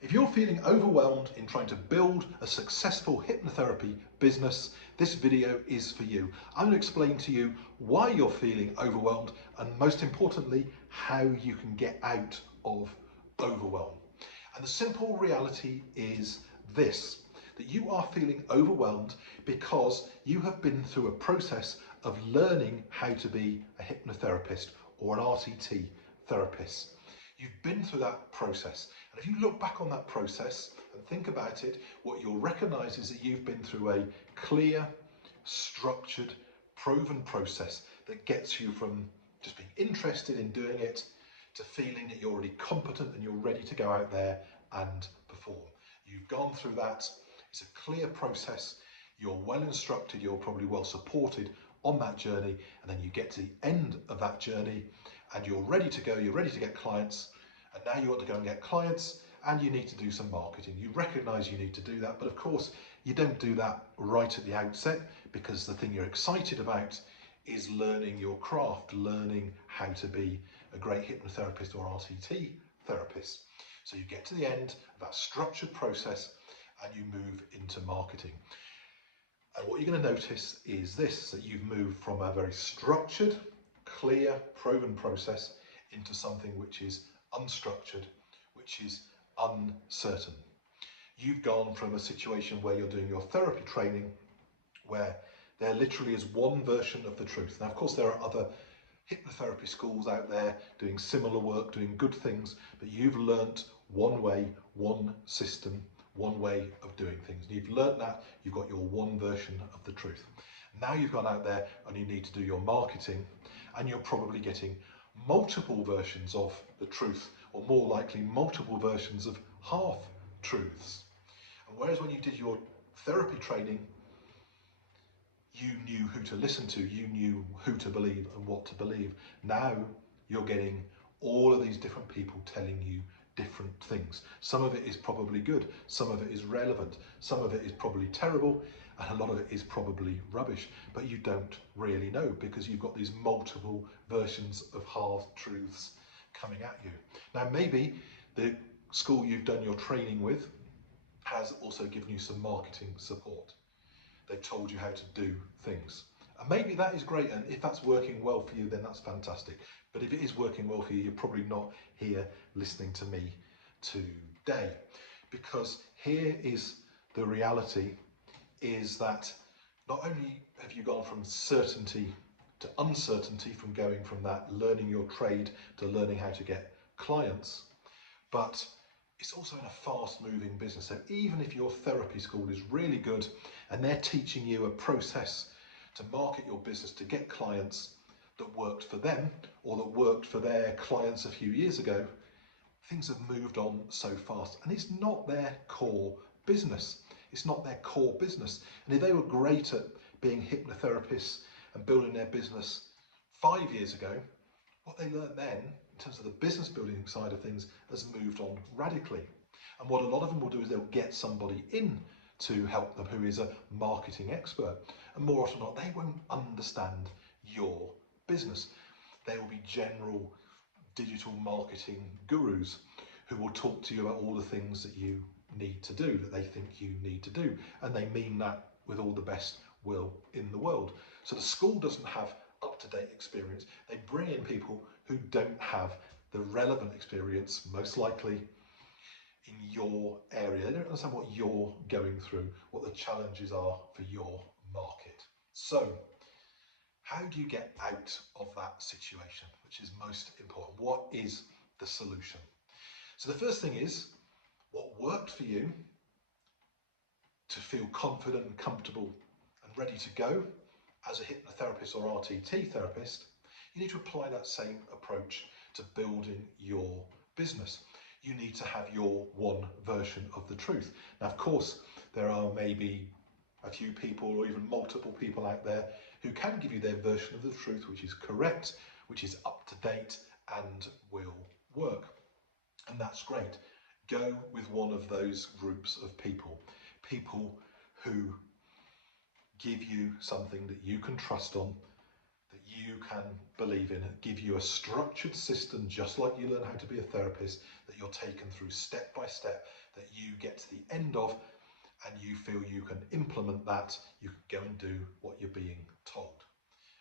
If you're feeling overwhelmed in trying to build a successful hypnotherapy business, this video is for you. I'm going to explain to you why you're feeling overwhelmed and, most importantly, how you can get out of overwhelm. And the simple reality is this, that you are feeling overwhelmed because you have been through a process of learning how to be a hypnotherapist or an RTT therapist. You've been through that process, and if you look back on that process and think about it, what you'll recognise is that you've been through a clear, structured, proven process that gets you from just being interested in doing it to feeling that you're already competent and you're ready to go out there and perform. You've gone through that. It's a clear process. You're well instructed, you're probably well supported on that journey, and then you get to the end of that journey and you're ready to go, you're ready to get clients, and now you want to go and get clients and you need to do some marketing. You recognise you need to do that, but of course you don't do that right at the outset, because the thing you're excited about is learning your craft, learning how to be a great hypnotherapist or RTT therapist. So you get to the end of that structured process and you move into marketing. And what you're going to notice is this, that you've moved from a very structured, clear, proven process into something which is unstructured, which is uncertain. You've gone from a situation where you're doing your therapy training, where there literally is one version of the truth. Now, of course, there are other hypnotherapy schools out there doing similar work, doing good things, but you've learnt one way, one system, one way of doing things. And you've learnt that, you've got your one version of the truth. Now you've gone out there and you need to do your marketing, and you're probably getting multiple versions of the truth, or more likely multiple versions of half-truths. And whereas when you did your therapy training, you knew who to listen to, you knew who to believe and what to believe. Now you're getting all of these different people telling you different things. Some of it is probably good, some of it is relevant, some of it is probably terrible, and a lot of it is probably rubbish, but you don't really know because you've got these multiple versions of half-truths coming at you. Now, maybe the school you've done your training with has also given you some marketing support. They've told you how to do things. And maybe that is great, and if that's working well for you, then that's fantastic. But if it is working well for you, you're probably not here listening to me today. Because here is the reality, is that not only have you gone from certainty to uncertainty, from going from that learning your trade to learning how to get clients, but it's also in a fast-moving business. So even if your therapy school is really good and they're teaching you a process to market your business, to get clients that worked for them or that worked for their clients a few years ago, things have moved on so fast, and it's not their core business. It's not their core business. And if they were great at being hypnotherapists and building their business 5 years ago, what they learned then, in terms of the business building side of things, has moved on radically. And what a lot of them will do is they'll get somebody in to help them who is a marketing expert. And more often than not, they won't understand your business. They will be general digital marketing gurus who will talk to you about all the things that you need to do, that they think you need to do. And they mean that with all the best will in the world. So the school doesn't have up-to-date experience. They bring in people who don't have the relevant experience, most likely in your area. They don't understand what you're going through, what the challenges are for your market. So how do you get out of that situation, which is most important? What is the solution? So the first thing is, what worked for you to feel confident and comfortable and ready to go as a hypnotherapist or RTT therapist, you need to apply that same approach to building your business. You need to have your one version of the truth. Now, of course, there are maybe a few people or even multiple people out there who can give you their version of the truth, which is correct, which is up to date and will work. And that's great. Go with one of those groups of people, people who give you something that you can trust on, that you can believe in, give you a structured system, just like you learn how to be a therapist, that you're taken through step by step, that you get to the end of, and you feel you can implement that, you can go and do what you're being told.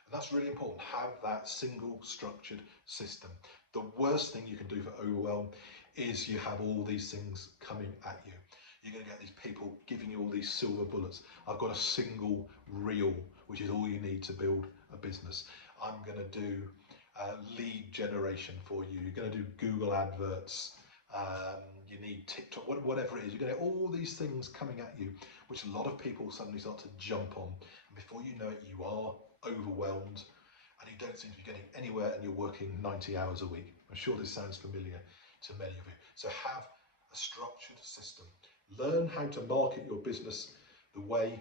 And that's really important. Have that single structured system. The worst thing you can do for overwhelm is you have all these things coming at you. You're going to get these people giving you all these silver bullets. I've got a single reel, which is all you need to build a business. I'm going to do lead generation for you. You're going to do Google adverts. You need TikTok, whatever it is. You're going to get all these things coming at you, which a lot of people suddenly start to jump on. And before you know it, you are overwhelmed and you don't seem to be getting anywhere, and you're working 90 hours a week. I'm sure this sounds familiar to many of you. So have a structured system. Learn how to market your business the way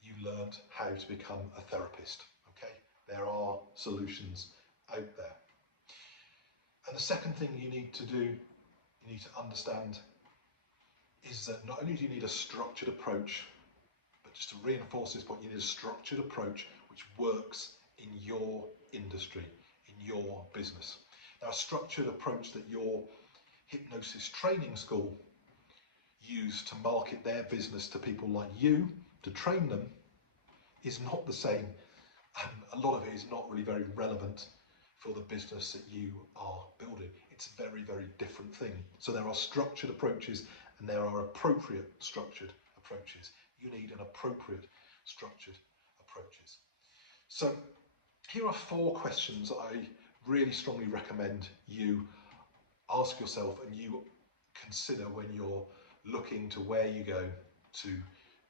you learned how to become a therapist. Okay, there are solutions out there. And the second thing you need to do, you need to understand, is that not only do you need a structured approach, but just to reinforce this point, you need a structured approach which works in your industry, in your business. Now, a structured approach that your hypnosis training school use to market their business to people like you, to train them, is not the same. And a lot of it is not really very relevant for the business that you are building. It's a very, very different thing. So there are structured approaches and there are appropriate structured approaches. You need an appropriate structured approaches. So here are 4 questions that I really strongly recommend you ask yourself and you consider when you're looking to where you go to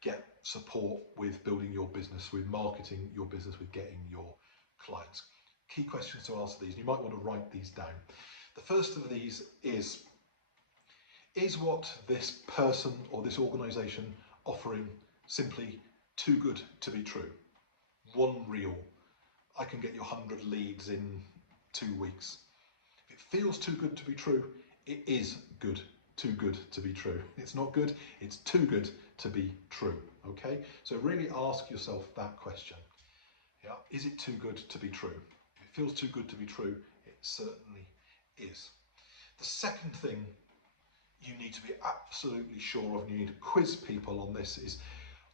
get support with building your business, with marketing your business, with getting your clients. Key questions to answer these. You might want to write these down. The first of these is what this person or this organization offering simply too good to be true? One reel, I can get you 100 leads in 2 weeks. If it feels too good to be true, it is good. Too good to be true. It's not good, it's too good to be true. Okay, so really ask yourself that question. Yeah, is it too good to be true? If it feels too good to be true, it certainly is. The second thing you need to be absolutely sure of, and you need to quiz people on this, is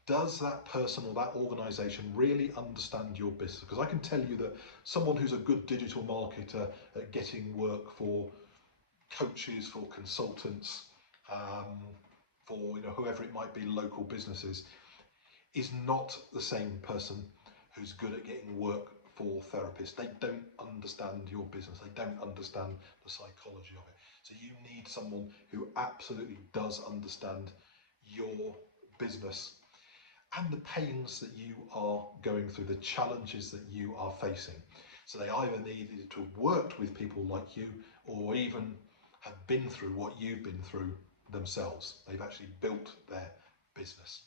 does that person or that organization really understand your business? Because I can tell you that someone who's a good digital marketer at getting work for coaches, for consultants, for whoever it might be, local businesses, is not the same person who's good at getting work for therapists. They don't understand your business. They don't understand the psychology of it. So you need someone who absolutely does understand your business and the pains that you are going through, the challenges that you are facing. So they either needed to have worked with people like you, or even have been through what you've been through themselves. They've actually built their business.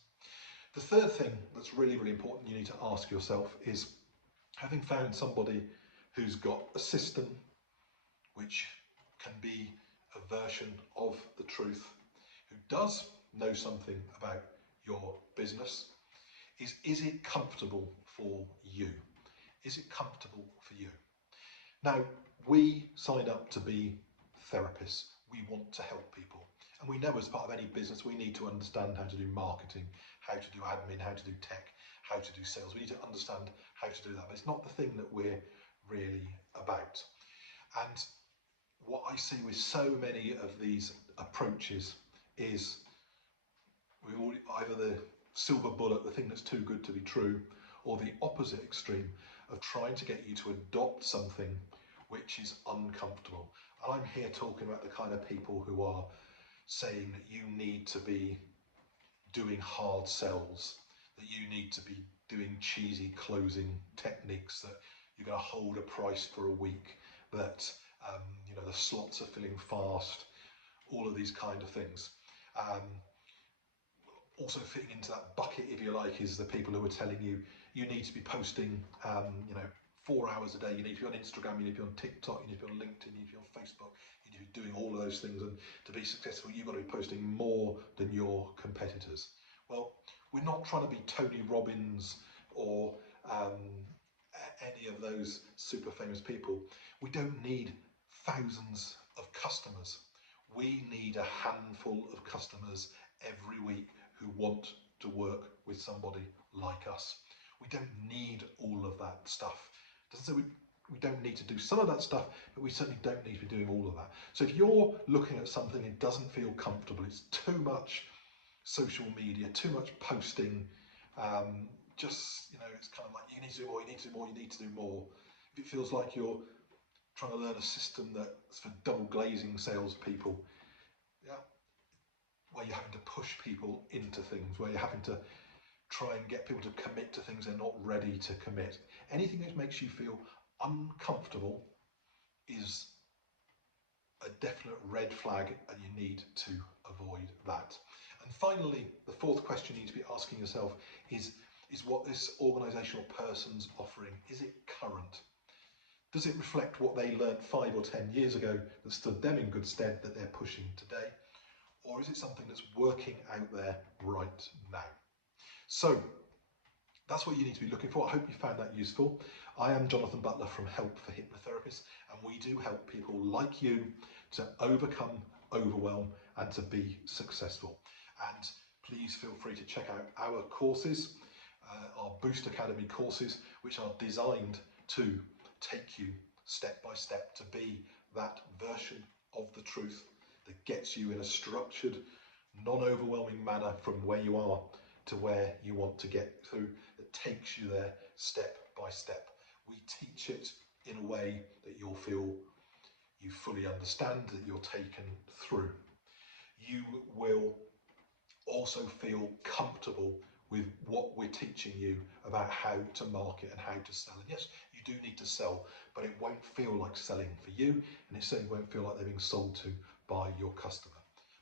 The third thing that's really, really important you need to ask yourself is, having found somebody who's got a system which can be a version of the truth, who does know something about your business, is it comfortable for you? Is it comfortable for you? Now, we sign up to be therapists. We want to help people. And we know as part of any business, we need to understand how to do marketing, how to do admin, how to do tech, how to do sales. We need to understand how to do that. But it's not the thing that we're really about. And what I see with so many of these approaches is either the silver bullet, the thing that's too good to be true, or the opposite extreme of trying to get you to adopt something which is uncomfortable. And I'm here talking about the kind of people who are saying that you need to be doing hard sells, that you need to be doing cheesy closing techniques, that you're going to hold a price for a week, that the slots are filling fast, all of these kind of things. Also fitting into that bucket, if you like, is the people who are telling you you need to be posting 4 hours a day, you need to be on Instagram, you need to be on TikTok, you need to be on LinkedIn, you need to be on Facebook, you need to be doing all of those things, and to be successful you've got to be posting more than your competitors. Well, we're not trying to be Tony Robbins or any of those super famous people. We don't need thousands of customers. We need a handful of customers every week who want to work with somebody like us. We don't need all of that stuff. Doesn't say we don't need to do some of that stuff, but we certainly don't need to be doing all of that. So if you're looking at something and it doesn't feel comfortable, it's too much social media, too much posting, just, it's kind of like you need to do more, you need to do more, you need to do more. If it feels like you're trying to learn a system that's for double glazing salespeople, yeah, where you're having to push people into things, where you're having to try and get people to commit to things they're not ready to commit. Anything that makes you feel uncomfortable is a definite red flag, and you need to avoid that. And finally, the fourth question you need to be asking yourself is what this organisational person's offering, is it current? Does it reflect what they learnt 5 or 10 years ago that stood them in good stead that they're pushing today? Or is it something that's working out there right now? So that's what you need to be looking for. I hope you found that useful. I am Jonathan Butler from Help for Hypnotherapists, and we do help people like you to overcome overwhelm and to be successful. And please feel free to check out our courses, our Boost Academy courses, which are designed to take you step by step to be that version of the truth that gets you in a structured, non-overwhelming manner from where you are to where you want to get through, that takes you there step by step. We teach it in a way that you'll feel you fully understand, that you're taken through. You will also feel comfortable with what we're teaching you about how to market and how to sell. And yes, you do need to sell, but it won't feel like selling for you, and it certainly won't feel like they're being sold to by your customer.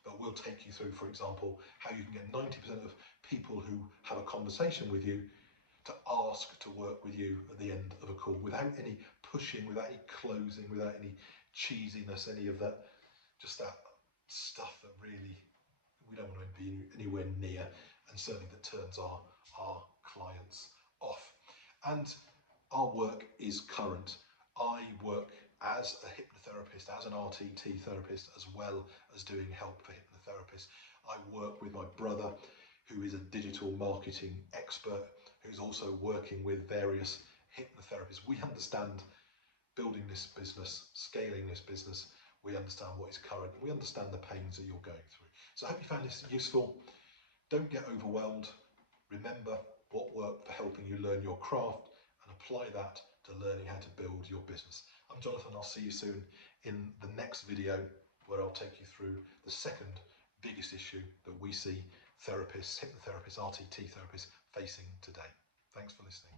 But we'll take you through, for example, how you can get 90% of people who have a conversation with you to ask to work with you at the end of a call without any pushing, without any closing, without any cheesiness, any of that, just that stuff that really we don't want to be anywhere near, and certainly that turns our clients off. And our work is current. I work as a hypnotherapist, as an RTT therapist, as well as doing Help for Hypnotherapists. I work with my brother, who is a digital marketing expert, who's also working with various hypnotherapists. We understand building this business, scaling this business. We understand what is current. We understand the pains that you're going through. So I hope you found this useful. Don't get overwhelmed. Remember what worked for helping you learn your craft and apply that to learning how to build your business. I'm Jonathan. I'll see you soon in the next video, where I'll take you through the second biggest issue that we see therapists, hypnotherapists, RTT therapists facing today. Thanks for listening.